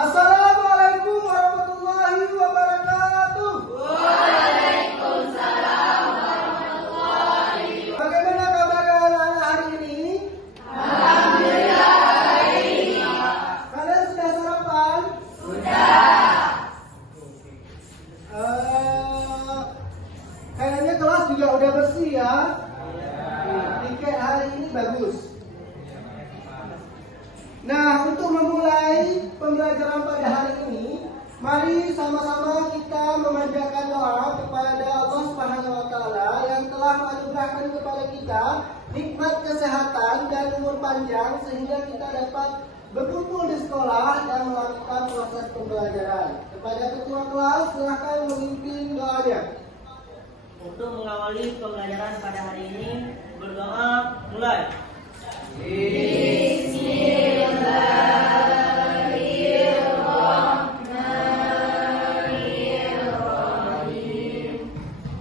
Assalamualaikum warahmatullahi wabarakatuh. Waalaikumsalam warahmatullahi wabarakatuh. Bagaimana kabar anak-anak hari ini? Alhamdulillah baik. Kalian sudah sarapan? Sudah. Kayaknya kelas juga udah bersih ya. Tiket hari ini bagus. Nah, untuk memulai pembelajaran pada hari ini, mari sama-sama kita memanjatkan doa kepada Allah Subhanahu wa taala yang telah menganugerahkan kepada kita nikmat kesehatan dan umur panjang sehingga kita dapat berkumpul di sekolah dan melakukan proses pembelajaran. Kepada ketua kelas, silakan memimpin doanya. Untuk mengawali pembelajaran pada hari ini, berdoa mulai. Bismillahirrahmanirrahim.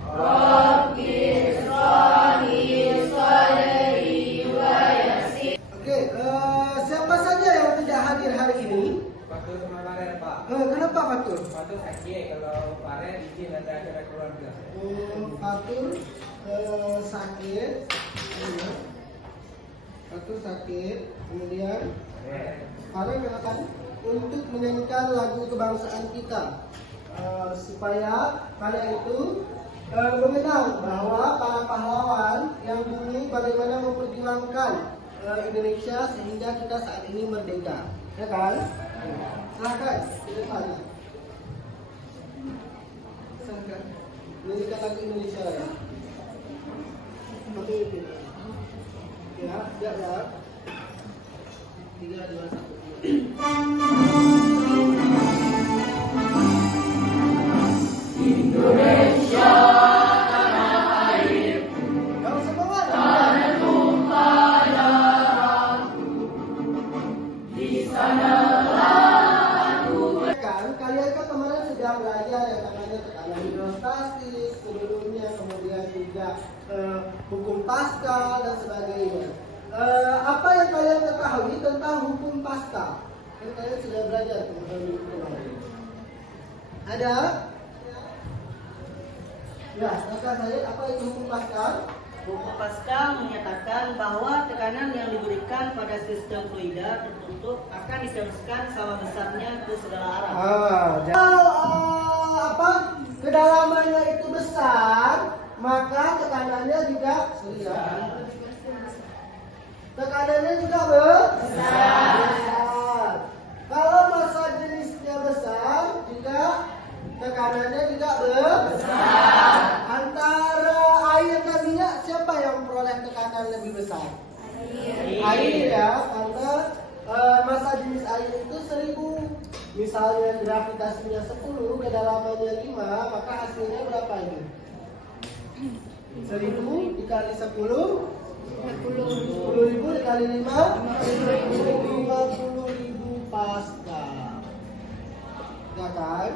Rabbi shrahli sadri wa yassir. Oke, siapa saja yang tidak hadir hari ini? Fatur sama Paren, Pak. Kenapa Fatur? Fatur sakit, kalau Paren izin ada acara keluarga. Fatur sakit. Fatur sakit. Kemudian Paren akan untuk menyanyikan lagu kebangsaan kita, supaya pada itu mengenang bahwa para pahlawan yang dulu bagaimana memperjuangkan Indonesia sehingga kita saat ini merdeka, ya kan? Silakan di depan. Silakan menyanyikan lagu Indonesia ya. Oke, ya, ya. 3, 2, 1. Indonesia tanah airku, Yang semangat. tanah tumpah darahku. Di sanalah aku Kalian kan kemarin sudah belajar yang namanya tekanan hidrostatis, sebelumnya kemudian juga hukum Pascal dan sebagainya. Apa yang kalian ketahui tentang hukum Pascal? Kan kalian sudah belajar kemarin. Ada? Ya, silakan saya. Apa itu hukum Pascal? Hukum Pascal menyatakan bahwa tekanan yang diberikan pada sistem fluida tertutup akan diteruskan sama besarnya ke segala arah. Kalau kedalamannya itu besar, maka tekanannya juga tekanannya juga besar. Kalau massa jenisnya besar, juga tekanannya juga besar. Antara air dan minyak, siapa yang memperoleh tekanan lebih besar? Air ya, karena massa jenis air itu 1000. Misalnya gravitasinya 10, kedalamannya 5, maka hasilnya berapa ini? 1000 dikali 10, 10.000 dikali 5, 50.000 Pascal. Ya kan?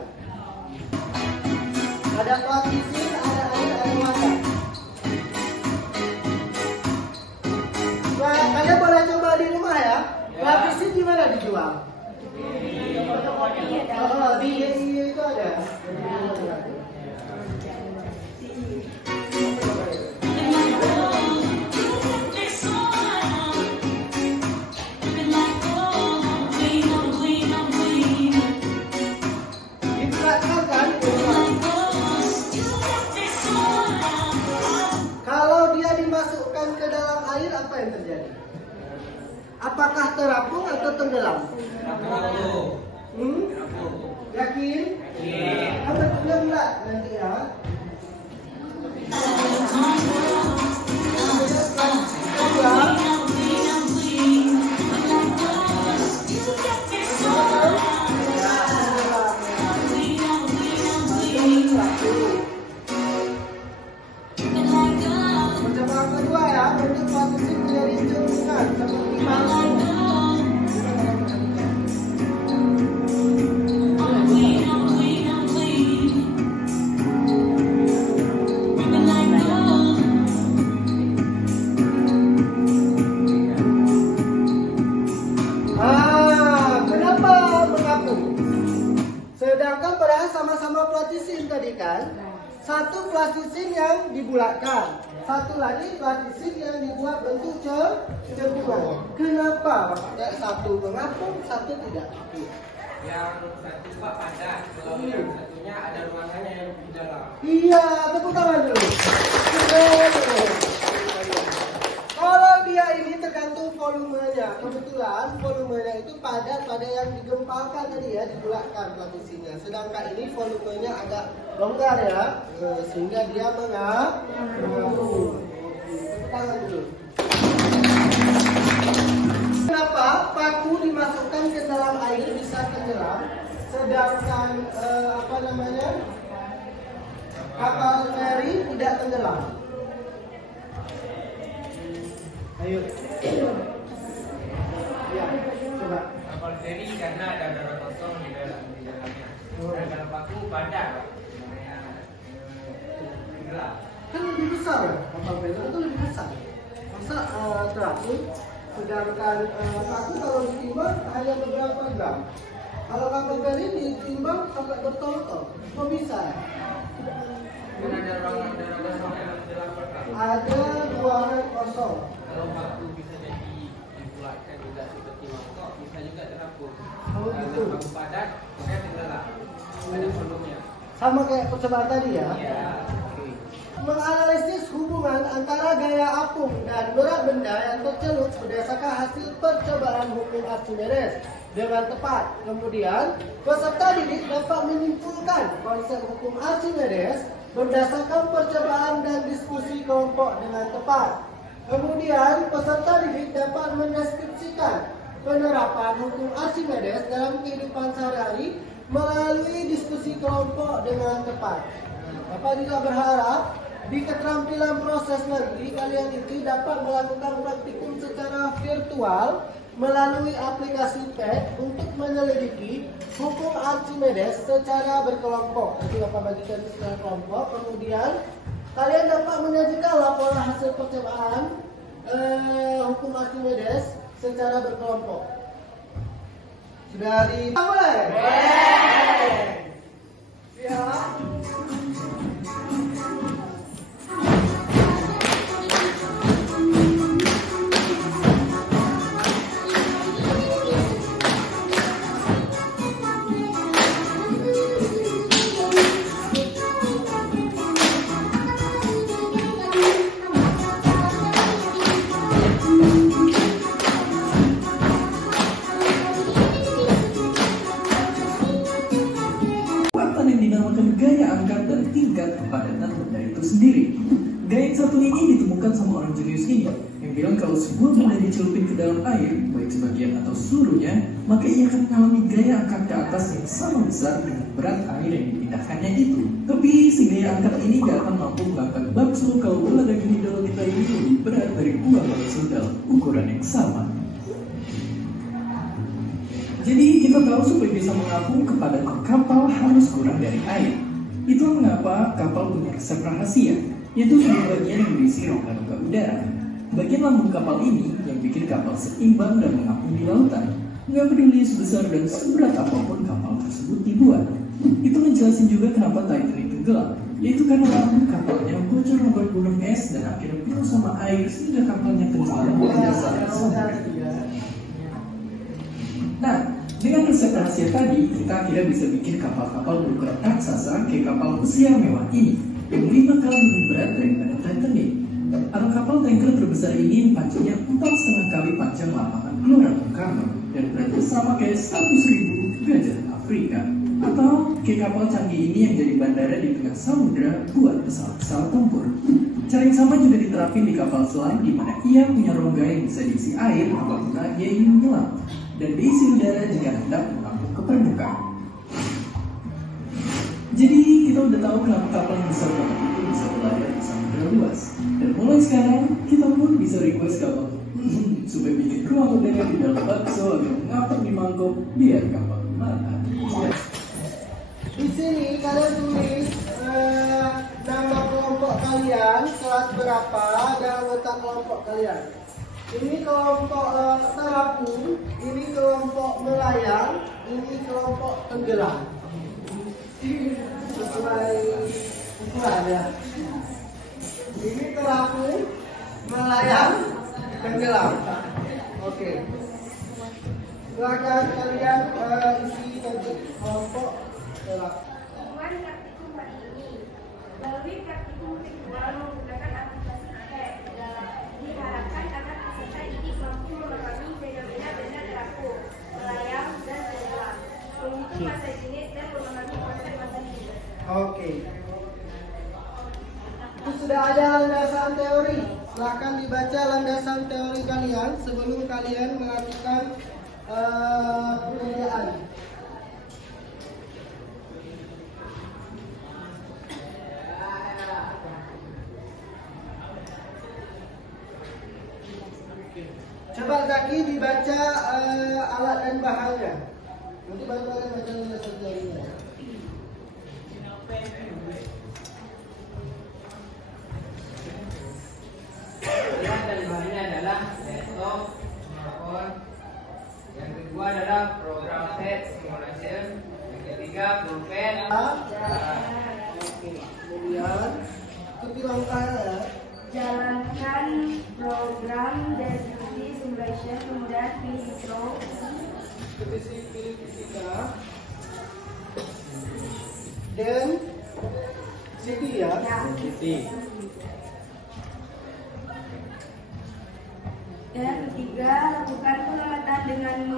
Ada plastisin, ada air, ada massa. Nah, kalian boleh coba di rumah ya. Plastisin di mana dijual? Di itu ada. Diperhatikan kan? Kalau dia dimasukkan ke dalam air, apa yang terjadi? Apakah terapung atau tenggelam? Yakin? Apa enggak nanti ya? Percobaan kedua ya, bentuk plastisin menjadi cekungan seperti palsu. Kenapa mengapung? kan? Satu plastisin yang dibulatkan, satu lagi plastisin yang dibuat bentuk cekungan. Kenapa? Satu mengapung, satu tidak? Yang satu Pak padat, kalau yang satunya ada ruangannya yang di dalam. Iya, tepuk tangan dulu. Kalau dia ini tergantung volumenya. Kebetulan volumenya itu padat pada yang digempalkan tadi ya, dibulatkan plastisinnya. Sedangkan ini volumenya agak longgar ya, sehingga dia mengapung. Tepuk tangan dulu. Kenapa paku dimasukkan ke dalam air bisa tenggelam, sedangkan kapal feri tidak tenggelam? Ayo. Ya, coba. Kapal feri karena ada udara kosong di dalamnya. Dan kalau paku padat, gelap. Kan lebih besar ya, kapal feri itu lebih besar. Masa terapung? Sedangkan paku kalau ditimbang hanya beberapa gram. Kalau kapal feri ditimbang sampai berton-ton. Kok bisa? Dan ada ruangan udara kosong yang dilakukan. Ada ruangan kosong. Kalau paku bisa jadi dibulatkan juga seperti mangkok, bisa juga terapung. Oh, Kalau gitu. paku padat, maka tenggelam. Ada volumenya. Sama kayak percobaan tadi ya. Ya. Menganalisis hubungan antara gaya apung dan berat benda yang tercelup berdasarkan hasil percobaan hukum Archimedes dengan tepat. Kemudian, peserta didik dapat menyimpulkan konsep hukum Archimedes berdasarkan percobaan dan diskusi kelompok dengan tepat. Kemudian, peserta didik dapat mendeskripsikan penerapan hukum Archimedes dalam kehidupan sehari-hari melalui diskusi kelompok dengan tepat. Bapak juga berharap di keterampilan proses negeri kalian itu dapat melakukan praktikum secara virtual melalui aplikasi PET untuk menyelidiki hukum Archimedes secara berkelompok. Nanti Bapak bagikan secara kelompok. Kemudian kalian dapat menyajikan laporan hasil percobaan hukum Archimedes secara berkelompok. Sudah dimulai? Ya. Gaya angkat dan tingkat kepadatan benda itu sendiri. Gaya yang satu ini ditemukan sama orang jenius ini yang bilang kalau sebuah benda dicelupin ke dalam air, baik sebagian atau seluruhnya, maka ia akan mengalami gaya angkat ke atas yang sama besar dengan berat air yang dipindahkannya itu. Tapi si gaya angkat ini gak akan mampu mengangkat bakso kalau bola daging idola kita ini lebih berat dari buah bakso dalam ukuran yang sama. Jadi kita tahu supaya bisa mengapung kepadatan kapal harus kurang dari air. Itulah mengapa kapal punya resep rahasia, yaitu sebuah bagian yang berisi rongga-rongga udara. Bagian lambung kapal ini yang bikin kapal seimbang dan mengapung di lautan. Nggak peduli sebesar dan seberat apapun kapal tersebut dibuat. Itu menjelaskan juga kenapa Titanic tenggelam, yaitu karena lambung kapalnya bocor membuat gunung es dan akhirnya penuh sama air sehingga kapalnya tenggelam di dasar samudra. Nah, dengan resep rahasia tadi, kita akhirnya bisa bikin kapal-kapal berukuran raksasa kayak kapal pesiar mewah ini, yang 5 kali lebih berat daripada Titanic. Atau kapal tanker terbesar ini pancingnya 4,5 kali panjang lapangan Gelora Bung Karno dan beratnya sama kayak 100.000 gajah Afrika. Atau kayak kapal canggih ini yang jadi bandara di tengah samudra buat pesawat-pesawat tempur. Cara yang sama juga diterapin di kapal selam di mana ia punya rongga yang bisa diisi air apabila ia ingin menyelam dan diisi udara jika hendak mengapung ke permukaan. Jadi kita udah tahu kenapa kapal yang besar banget itu bisa berlayar di samudra luas. Dan mulai sekarang kita pun bisa request kapal supaya bikin ruang udara di dalam bakso agar mengapung di mangkok biar kapal mana. Di sini kalian tulis nama kelompok kalian, kelas berapa, dan anggota kelompok kalian. Ini kelompok terapung, ini kelompok melayang, ini kelompok tenggelam. sesuai ukuran ya. Ini terapung melayang tenggelam. Oke. Silakan kalian isi kelompok terapung. Temuan praktikum hari ini melalui praktikum virtual menggunakan aplikasi IPad. Diharapkan agar peserta didik mampu memahami fenomena benda terapung, melayang, dan tenggelam, menghitung masa jenis dan memahami konsep masa jenis. Oke. Itu sudah ada landasan teori. Silahkan dibaca landasan teori kalian sebelum kalian melakukan pengerjaan. Coba Zaki dibaca alat dan bahannya. Nanti baru kalian baca landasan teorinya. Alat dan bahannya adalah laptop, smartphone. Yang kedua adalah program set simulation. Yang ketiga pulpen. Oke, kemudian ikuti langkahnya ya. Jalankan program deskripsi simulation, kemudian pilih intro. Pilih fisika dan CD ya. Dan ketiga, lakukan pengamatan dengan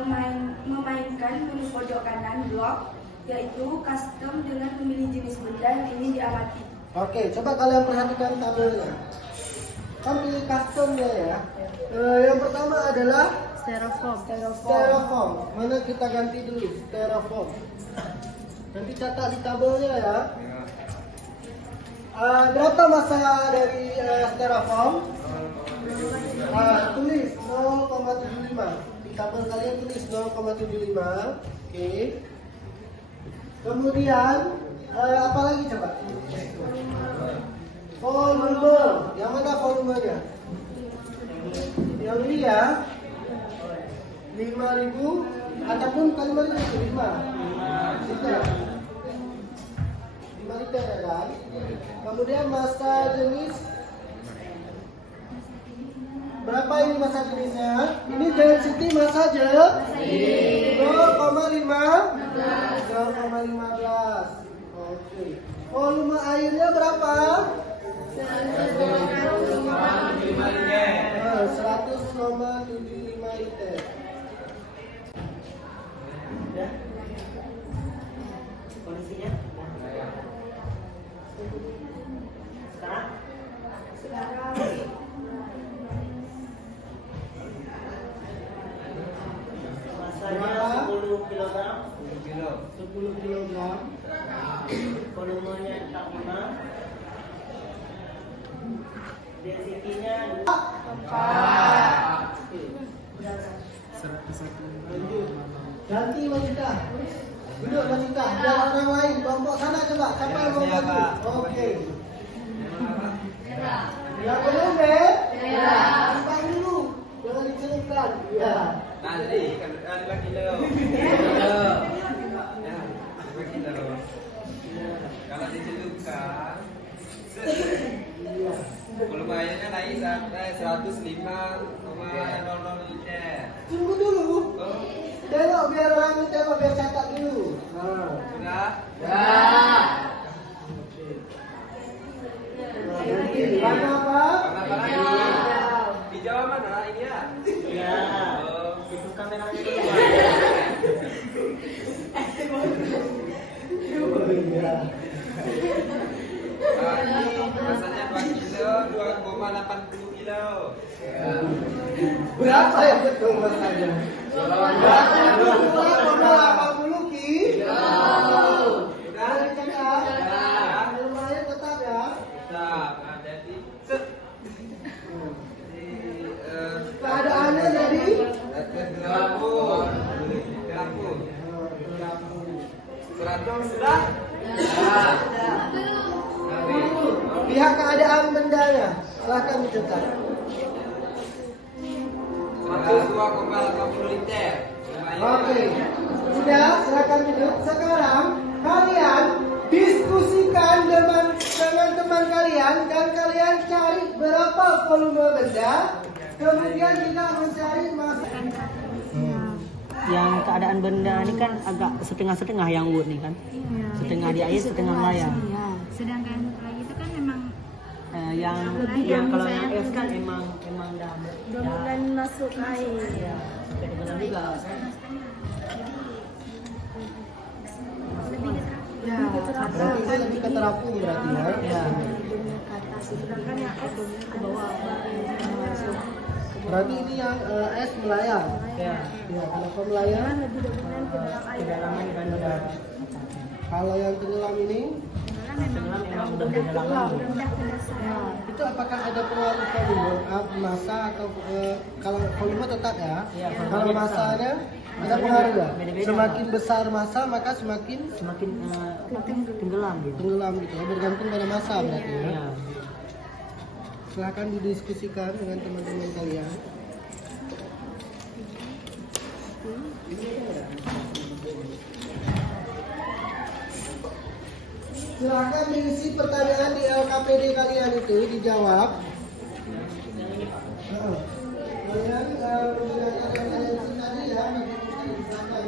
memainkan menu pojok kanan blok, yaitu custom dengan memilih jenis benda yang ingin diamati. Oke, coba kalian perhatikan tabelnya. Kan pilih customnya ya. Yang pertama adalah styrofoam. Mana kita ganti dulu styrofoam. Nanti catat di tabelnya ya. Berapa masa dari styrofoam? Tulis 0,75. Di tabel kalian tulis 0,75. Oke. Kemudian apa lagi coba? Volume. Yang mana volumenya? Yang ini ya. 5.000 ataupun kali 5.000 liter. 5 liter ya kan? Kemudian masa jenis. Berapa ini masa jenisnya? Ini density masa jenis 0,15. Oke. Volume airnya berapa? 100,75 liter. Udah? Kondisinya? Sekarang? Masanya 10 kg. 10 kilogram. Volumenya 45. Density-nya 4. Lanjut. Ganti wanita. Duduk wanita. Biar orang lain. Kelompok sana coba. Siapa yang mau bantu? Oke. Yang belum deh? Simpan dulu. Jangan dicelupkan. Ya. Nanti kan ada lagi lo. Kalau dicelupkan, volume airnya naik sampai 105,00 liter. Tunggu dulu. Tengok biar orang ini tengok biar catat dulu. Sudah? Warna apa? Apa lagi? Hijau mana ini ya? ya. Itu kameranya dulu. Ini masanya 2 kilo, 2,80 kilo. Berapa yang betul masanya? 2,80 kilo. Sudah dicatat? Lumayan tetap ya. Nah, jadi Keadaannya jadi Gelapun. 100 sudah? lihat keadaan bendanya. Silahkan dicatat. 102,80 liter. Oke. Sudah, silakan duduk. Sekarang kalian Diskusikan dengan teman kalian dan kalian cari berapa volume benda. Kemudian kita mencari masa. Yang keadaan benda ini kan agak setengah-setengah yang wood nih kan. Setengah di air, setengah melayang. Sedangkan lagi itu kan memang Yang kalau yang es kan emang dah dominan masuk air. ya, sampai tenggelam juga. Lebih ke terapi. Berarti itu lebih ke terapung berarti ya. Ya. Sedangkan yang es ke bawah. Berarti ini yang es melayang. Ya. Ya, kenapa melayang? Lebih dominan ke dalam air. Kedalaman dibanding darat. Kalau yang tenggelam ini, Tenggelam memang udah kedalaman. Udah ke dasar. itu apakah ada pengaruh volume, massa atau kalau volume tetap ya? Iya, Kalau volumenya massa tetap. ada Massanya pengaruh ya? beda-beda. Semakin besar massa maka semakin Semakin tenggelam gitu. tenggelam gitu ya, bergantung pada massa berarti ya. Ya. Silahkan didiskusikan dengan teman-teman kalian. Silahkan diisi pertanyaan di LKPD kalian itu dijawab. Kalian menggunakan referensi tadi ya, bagi kita diserahkan.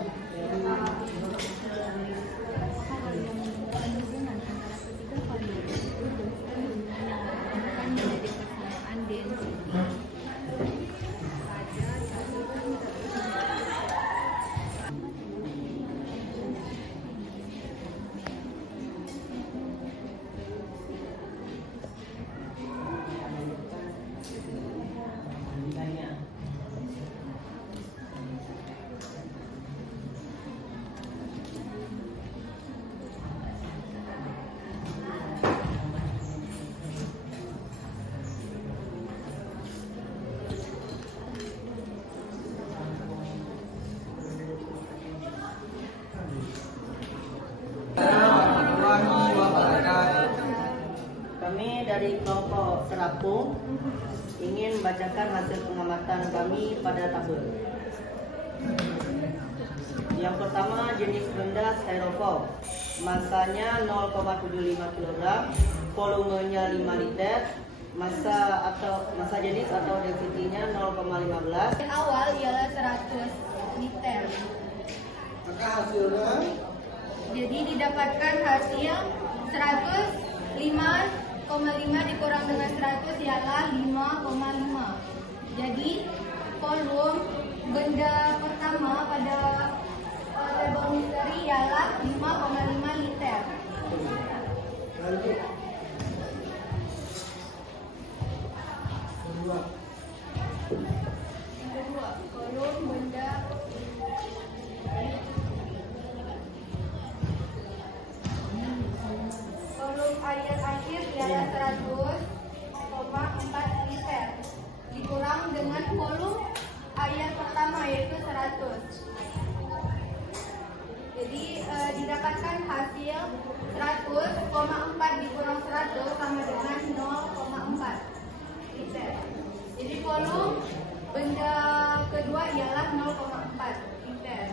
Kami dari kelompok Serapung ingin bacakan hasil pengamatan kami pada tabel. Yang pertama jenis benda styrofoam, masanya 0,75 kg, volumenya 5 liter, massa jenis atau density-nya 0,15. Awal ialah 100 liter. Maka hasilnya Jadi didapatkan hasil 105,5 dikurang dengan 100 ialah 5,5. Jadi volume benda pertama pada laboratorium ialah 5,5 liter. lanjut. Kedua. Yang kedua, volume benda volume air akhir ialah 100,4 liter dikurang dengan volume air pertama yaitu 100. Jadi didapatkan hasil 100,4 dikurang 100 sama dengan 0,4 liter. Jadi volume benda kedua ialah 0,4 liter.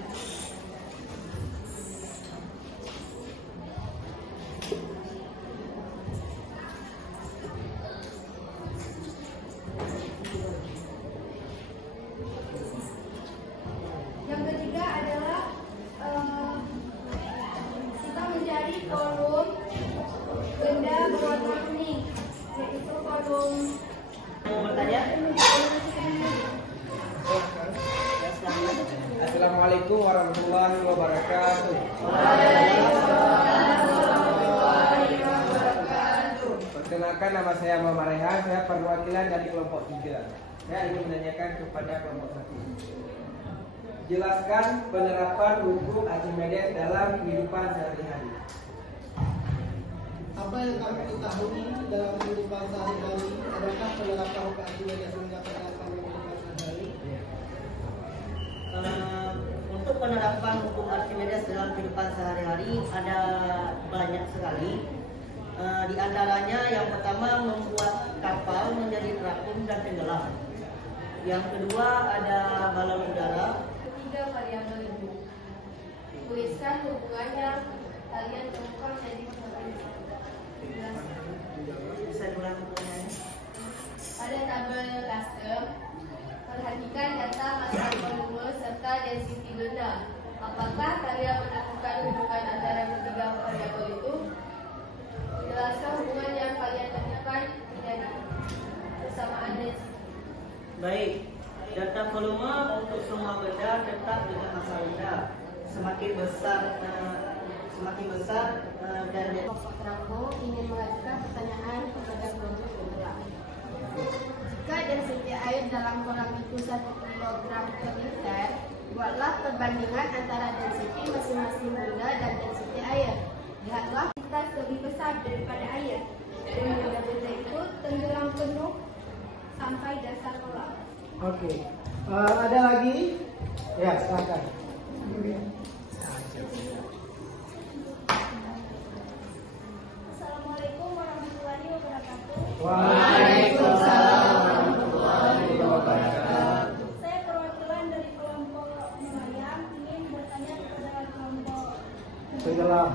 Yang ketiga adalah kita mencari volume benda berwarna kuning, yaitu volume Mau bertanya? Assalamualaikum warahmatullahi wabarakatuh. Perkenalkan, nama saya Muhammad Rehan, saya perwakilan dari kelompok 3. Saya ingin menanyakan kepada kelompok 1. Jelaskan penerapan hukum Archimedes dalam kehidupan sehari-hari. Apa yang kamu ketahui dalam kehidupan sehari-hari? Adakah penerapan hukum Archimedes yang dapat dilakukan dalam kehidupan sehari-hari? Untuk penerapan hukum Archimedes dalam kehidupan sehari-hari ada banyak sekali. Di antaranya yang pertama membuat kapal menjadi terapung dan tenggelam. Yang kedua ada balon udara. ketiga variabel ibu. Tuliskan hubungannya kalian temukan menjadi Bisa diulang pertanyaannya? pada tabel custom, perhatikan data massa volume serta density benda. Apakah kalian menemukan hubungan antara ketiga variabel itu? Jelaskan hubungan yang kalian temukan menjadi persamaan density. Baik, data volume untuk semua benda tetap dengan massa benda. Semakin besar dan Rambo ingin mengajukan pertanyaan kepada kelompok pemula. Jika density air dalam kolam itu 1 kg per liter, buatlah perbandingan antara density masing-masing benda dan density air. Lihatlah kuantitas lebih besar daripada air, dan benda-benda itu tenggelam penuh sampai dasar kolam. Oke. Ada lagi? Ya, silakan. Assalamualaikum warahmatullahi wabarakatuh. Waalaikumsalam warahmatullahi wabarakatuh. Saya perwakilan dari kelompok nelayan ingin bertanya kepada kelompok. Tenggelam.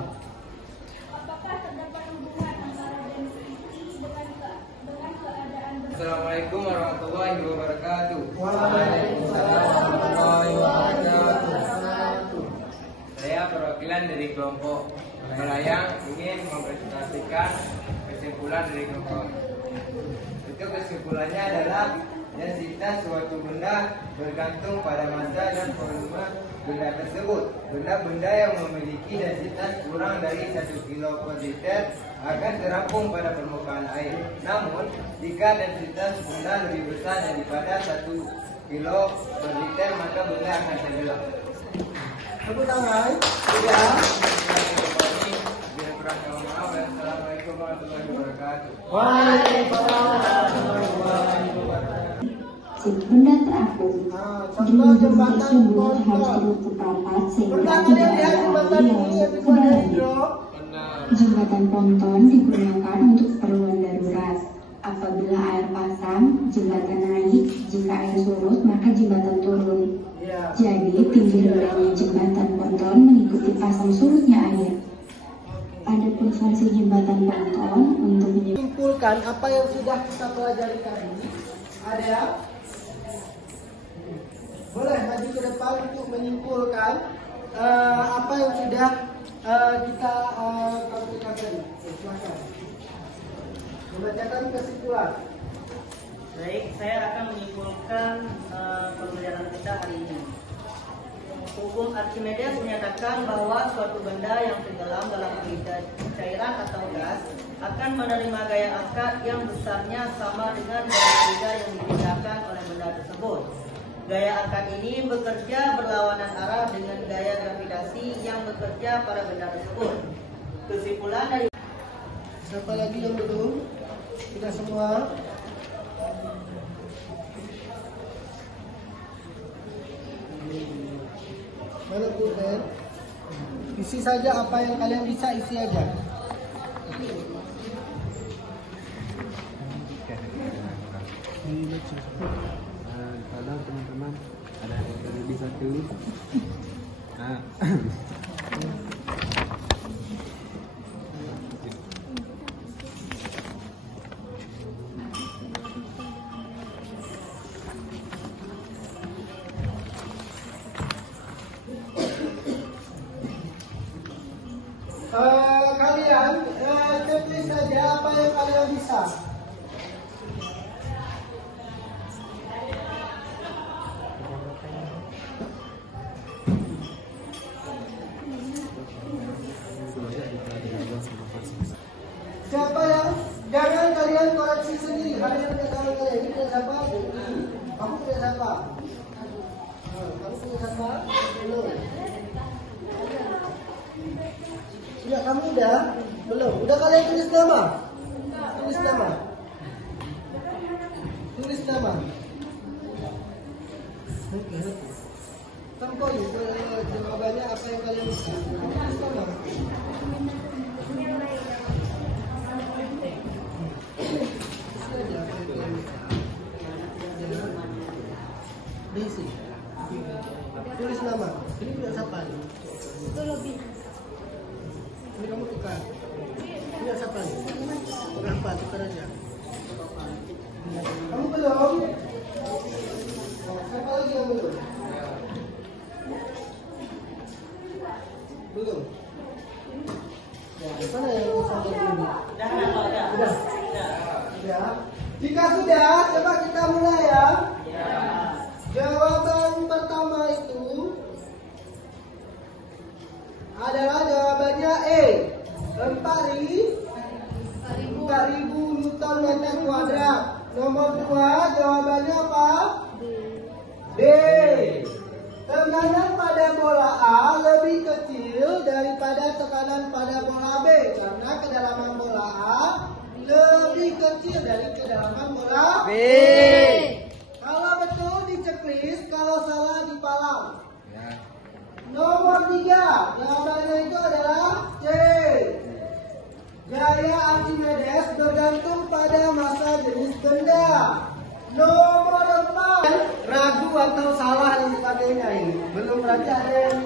Apakah terdapat hubungan antara density dengan keadaan Assalamualaikum warahmatullahi wabarakatuh. Waalaikumsalam warahmatullahi wabarakatuh. Saya perwakilan dari kelompok nelayan ingin mempresentasikan kesimpulan dari kelompok. Itu kesimpulannya adalah densitas suatu benda bergantung pada massa dan volume benda tersebut. Benda-benda yang memiliki densitas kurang dari 1 kilo per liter akan terapung pada permukaan air. Namun, jika densitas benda lebih besar daripada 1 kilo per liter, maka benda akan tenggelam. Tepuk tangan. Ya. Bila kurang mohon maaf. Assalamualaikum warahmatullahi wabarakatuh. Waalaikumsalam warahmatullahi wabarakatuh. Benda terapung. Contoh jembatan tersebut harus kontrol. terus terpapat sehingga Pernah tidak kalian ada lihat air jembatan yang ini yang masuk ke dibuat dari dalamnya. drop? Jembatan ponton digunakan untuk keperluan darurat. Apabila air pasang, jembatan naik. Jika air surut, maka jembatan turun. Ya. Jadi, tinggi rendahnya jembatan ponton mengikuti pasang surutnya air. Adapun fungsi jembatan ponton untuk Menyimpulkan apa yang sudah kita pelajari tadi. Ada? Boleh maju ke depan untuk menyimpulkan apa yang sudah kita aplikasikan tadi. Silakan. Membacakan kesimpulan. Baik, saya akan menyimpulkan pembelajaran kita hari ini. Hukum Archimedes menyatakan bahwa suatu benda yang tenggelam dalam cairan atau gas akan menerima gaya angkat yang besarnya sama dengan gaya kerja yang dipindahkan oleh benda tersebut. Gaya angkat ini bekerja berlawanan arah dengan gaya gravitasi yang bekerja pada benda tersebut. Kesimpulan dari Siapa lagi yang belum? Sudah semua? Mana pulpen? Isi saja apa yang kalian bisa isi aja. Kadang teman-teman ada yang bisa tulis. Nah. Kalian tulis saja apa yang kalian bisa. Siapa yang jangan kalian koreksi sendiri. Kalian punya kawan kalian ini punya siapa? Kamu punya siapa? Kamu punya siapa? Belum. Ya kamu udah? Belum. Udah kalian tulis nama? Tulis nama. Tulis nama. Contoh jawabannya apa yang kalian bisa. Tulis nama. Diisi. Tulis nama. Ini punya siapa? itu lebih Ini kamu tukar. Ini siapa nih? Berapa? Tukar aja. Kamu belum? Siapa lagi yang belum? Belum. Ya, mana yang sampai ini? Sudah. Ya. Jika sudah, coba kita mulai ya. Jawaban pertama itu adalah jawabannya E. 4.000 Newton meter kuadrat. Nomor 2 jawabannya apa? B. Tekanan pada bola A lebih kecil daripada tekanan pada bola B karena kedalaman bola A lebih kecil dari kedalaman bola B. Kalau betul di checklist, kalau salah dipalang. Nomor 3 jawabannya itu adalah C. Gaya Archimedes bergantung pada massa jenis benda. Nomor 4 ragu atau salah dan sebagainya ini. Belum berarti ada yang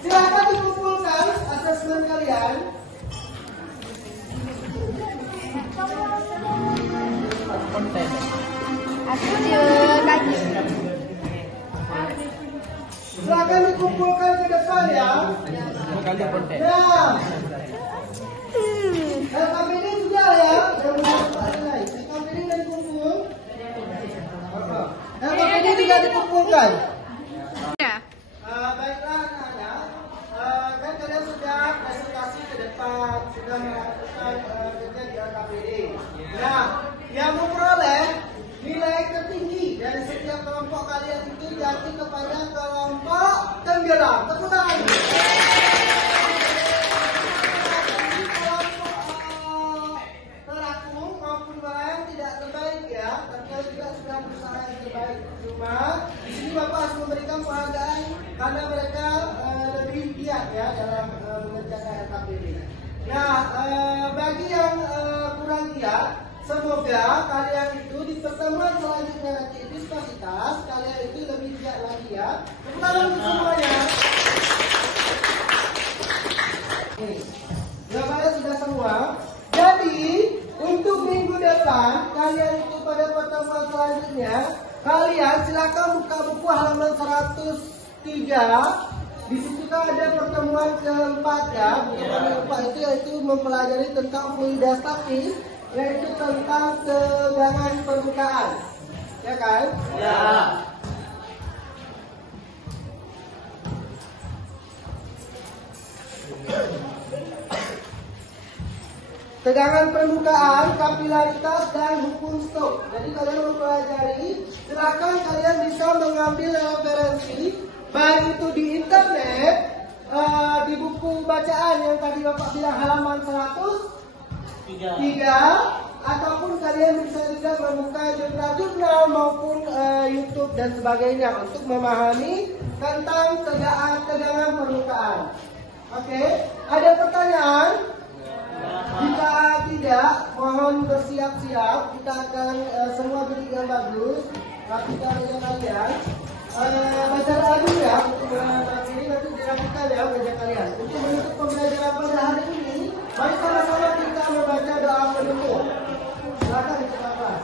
silakan dikumpulkan asesmen kalian. Silakan dikumpulkan ke depan ya. Nah, LKPD sudah ya. LKPD sudah dikumpul. LKPD juga dikumpulkan. Baiklah anak-anak, kan kalian sudah presentasi ke depan, sudah melakukan kerja di LKPD. Nah, yang memperoleh nilai tertinggi dari setiap kelompok kalian itu jatuh kepada kelompok tenggelam. Tepuk tangan. Terakung maupun barang tidak terbaik ya, tapi kalian juga sudah berusaha yang terbaik. Cuma di sini Bapak harus memberikan penghargaan karena mereka lebih giat ya dalam mengerjakan LKPD. Nah, bagi yang kurang giat, semoga kalian itu di pertemuan selanjutnya nanti Viskositas kalian itu lebih giat lagi ya. Tepuk tangan untuk semuanya. Jawabannya sudah semua. Jadi untuk minggu depan kalian itu pada pertemuan selanjutnya kalian silakan buka buku halaman 103. Di situ kan ada pertemuan keempat ya. Pertemuan keempat itu yaitu mempelajari tentang fluida statis, yaitu tentang tegangan permukaan. Ya kan? Ya. Tegangan permukaan, kapilaritas, dan hukum Stokes. Jadi kalian mempelajari, silakan kalian bisa mengambil referensi baik itu di internet, di buku bacaan yang tadi Bapak bilang halaman 103, ataupun kalian bisa juga membuka jurnal-jurnal maupun YouTube dan sebagainya untuk memahami tentang tegangan permukaan. Oke, ada pertanyaan? Jika tidak, mohon bersiap-siap. Kita akan semua beri yang bagus. Tapi kalian baca dulu ya untuk mengakhiri, nanti dirapikan ya baca kalian. Untuk menutup pembelajaran pada hari ini, mari sama-sama kita membaca doa penutup. Silakan kita bahas.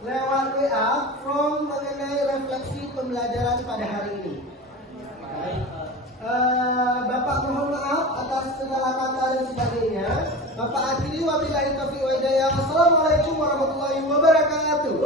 Lewat WA from mengenai refleksi pembelajaran pada hari ini. Bapak mohon maaf atas segala kata dan sebagainya. Bapak akhiri wabillahi taufiq wa hidayah. Wassalamualaikum warahmatullahi wabarakatuh.